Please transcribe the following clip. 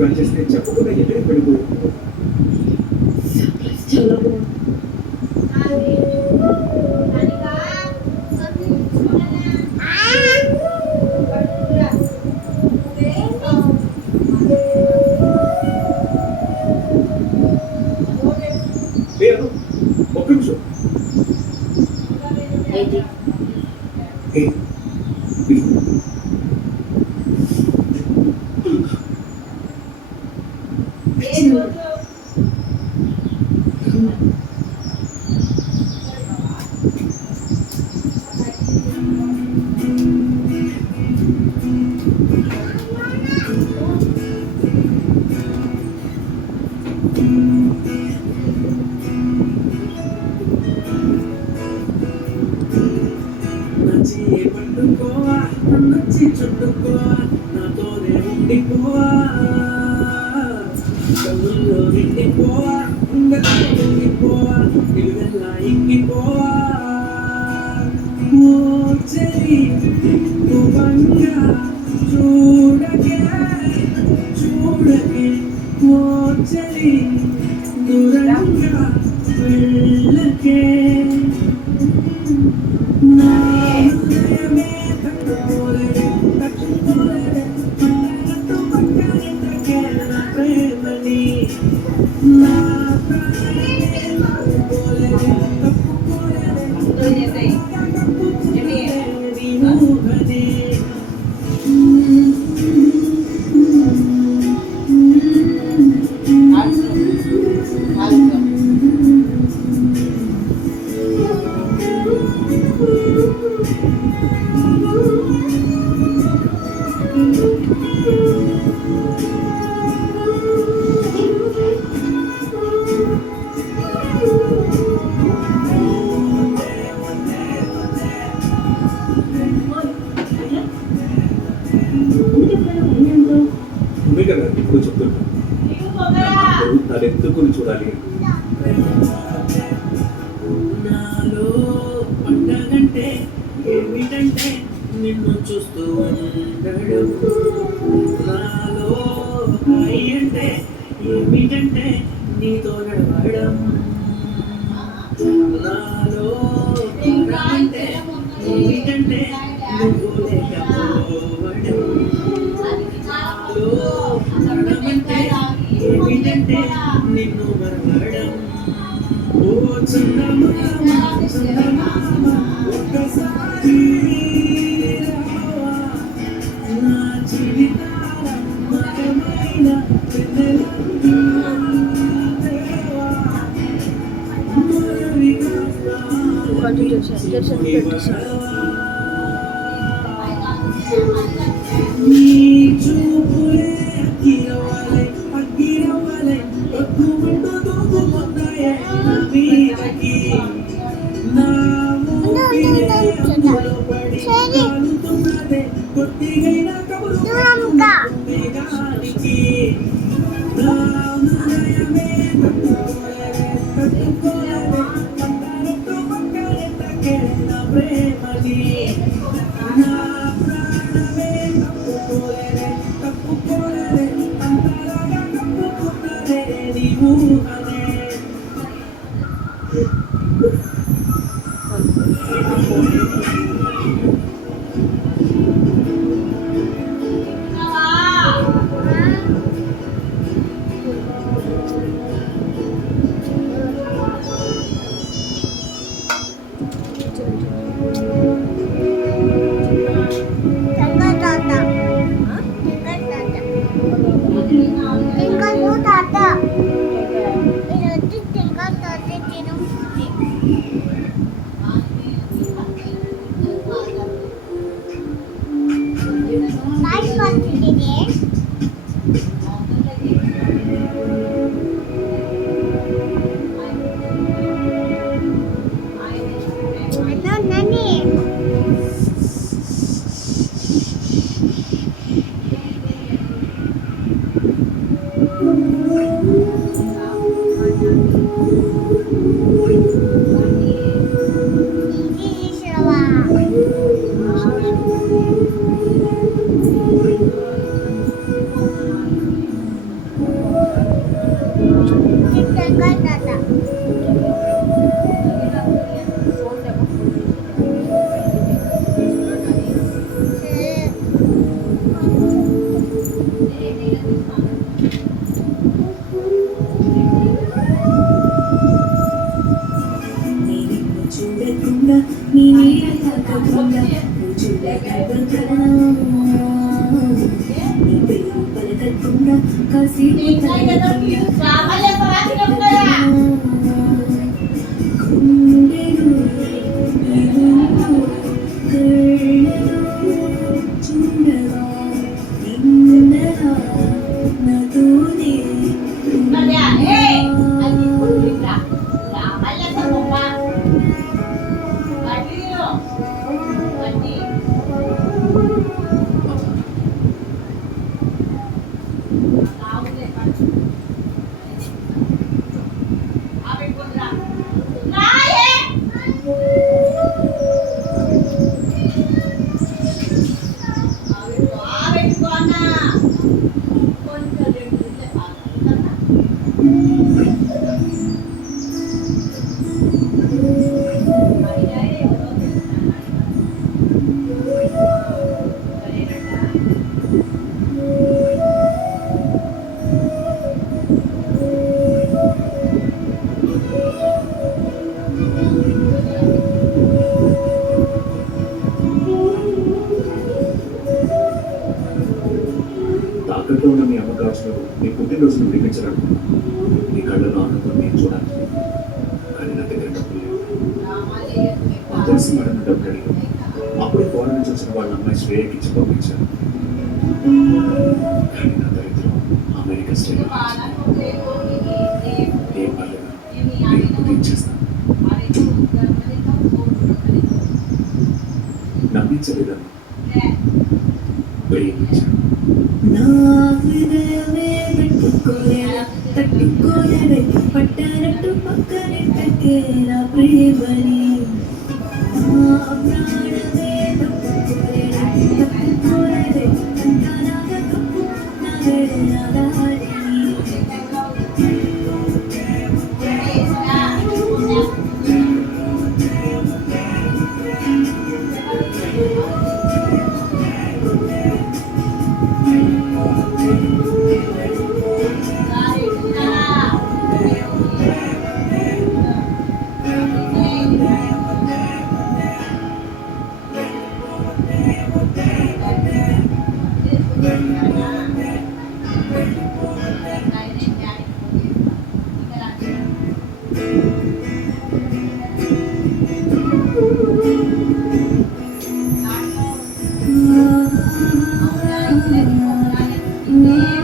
Plan చేస్తే చెప్పకుండా ఎక్కడికి వెళ్ళిపోయావు? చాలా బాగుంది. లేదు, ఒక్క నిమిషం. ఏంటి? ఏ, ఇది. నచ్చి పట్టుకోవా, నచ్చి చుట్టుకోవా, నాతోనే ఉండిపోవా, కన్నుల్లో నిండిపోవా, ఉండలో ఉండిపోవా, ఇల్లులా ఇంకిపోవా. ఓ చెలి నువ్వంగా చూడకే చూడకే, ఓ చెలి దూరంగా వెళ్ళకే. నా హృదయమే తట్టుకోలేదే, తట్టుకోలేదే, పక్కనట్టు పక్కనెట్టకే నా ప్రేమని. నా ప్రాణమే తప్పుకోలేదే, తప్పుకోలేదే, తప్పుకోలేదే నీ ఊహనే. నువ్వే కదా ఇప్పుడు చెప్తున్నా, తలెత్తుకుని చూడాలి. నాలో పండగంటే ఏమిటంటే నిన్ను చూస్తూ ఉండడం, నాలో హాయి అంటే ఏమిటంటే నీతో నడవడం, నాలో అంటే ఏమిటంటే నువ్వు లేకపోవడం, నాలో అంటే ఏమిటంటే నిన్ను మరవడం. ఓ చందమామ చందమామ ఒక్కసారి రావా, నా జీవితాల మరమైన వెన్నెలంటూ దేవా, మరవిగా నీ చూపులే అగ్గిరవ్వలే, అగ్గిరవ్వలే, ఒక్కుమంటూ దూకుతున్నాయే నా మీదకి. నా ఊపిరే అందులో పడి కాలుతున్నదే, కొద్దిగైనా కబురు మేఘానికి. నా హృదయమే తట్టుకోలేదే, తట్టుకోలేదే, పక్కనట్టు పక్కనెట్టకే నా ప్రేమని. నా ప్రాణమే తప్పుకోలేదే, తప్పుకోలేదే, అంతలాగా తప్పుకున్నదే నీ ఊహనే. పలకకుండా చూడగలగలనా నీ పేరు పలకకుండా కాసేపు తలకకుండా గుండెలు నీవుంటూ కళ్ళలో చూడగా నిన్నగా నాతోనే తాకట్లో ఉన్న మీ అవకాశాలు మీ పుట్టినరోజును నిర్మించడం మీ కళ్ళలో ఆనందం నేను చూడాలి కానీ నా దగ్గర డబ్బులు లేవు తెలిసి మేడం డబ్బు అడిగాను అప్పుడు ఫోన్ నుంచి వచ్చిన వాళ్ళ అమ్మాయి శ్రేయకి ఇచ్చి పంపించాను కానీ నా దరిద్రం అమెరికా స్టైల్ ఏం పర్లేదు నేను ఇప్పుడు ఇచ్చేస్తాను నమ్మించలేదను ప్రేమించాను నా హృదయమే తట్టుకోలేవే పట్టారట్టు పక్కనెట్టకేలా ప్రేమని నా ప్రాణమే తట్టుకోలేవే అంతరాగ కప్పు నా దారిని